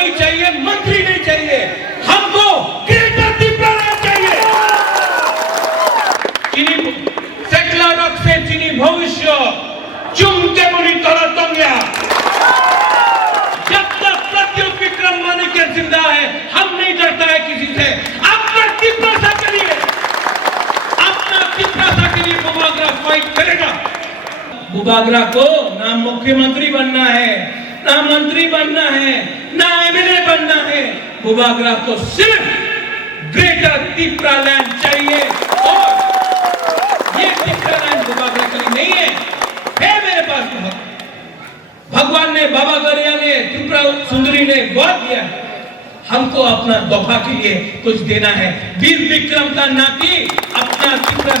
नहीं चाहिए, मंत्री नहीं चाहिए, हमको ग्रेटर त्रिपुरा चाहिए। चीनी सेक्युलर रॉक से चीनी भविष्य चुमके मुनि तोरा तंगया। जब तक प्रत्युत विक्रम माणिक्य जिंदा है, हम नहीं डरता है किसी से। अपना त्रिपुरा के लिए, अपना त्रिपुरा के लिए बुबागरा फाइट करेगा। बुबागरा को ना मुख्यमंत्री बनना है, ना मंत्री बनना है, ना एमएलए बनना है। बुबागरा को सिर्फ ग्रेटर त्रिपुरा लैंड चाहिए और ये त्रिपुरा लैंड बुबागरा के लिए नहीं है मेरे पास। भगवान ने, बाबा गरिया ने, त्रिपुरा सुंदरी ने बहुत दिया है। हमको अपना दफा के लिए कुछ देना है। वीर विक्रम का नाती अपना त्रिपुरा